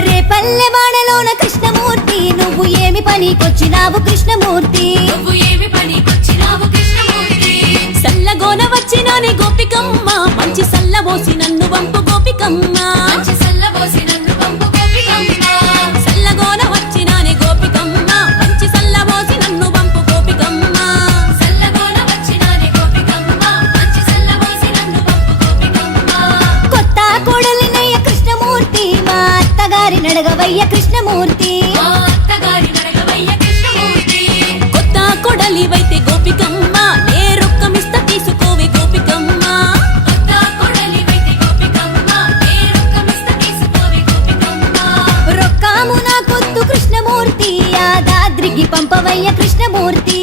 రేపల్లె వాడలోన కృష్ణమూర్తి నువ్వు ఏమి పనికొచ్చినావు కృష్ణమూర్తి సల్లగోన వచ్చినాని గోపికమ్మ మంచి సల్లబోసి నన్ను వంపు గోపికమ్మ సల్లగోన వచ్చినాని గోపికమ్మ మంచి సల్లబోసి నన్ను వంపు గోపికమ్మ కొత్త కోడలినయ్య కృష్ణమూర్తి మా అత్తగారి నడగవయ్య కృష్ణమూర్తి కొత్త కొడలివైతే గోపికమ్మ నే రొక్కమిస్త తీసుకోవే గోపికమ్మ రొక్కాము నా కొత్తు కృష్ణమూర్తి యాదాద్రికి పంపవయ్య కృష్ణమూర్తి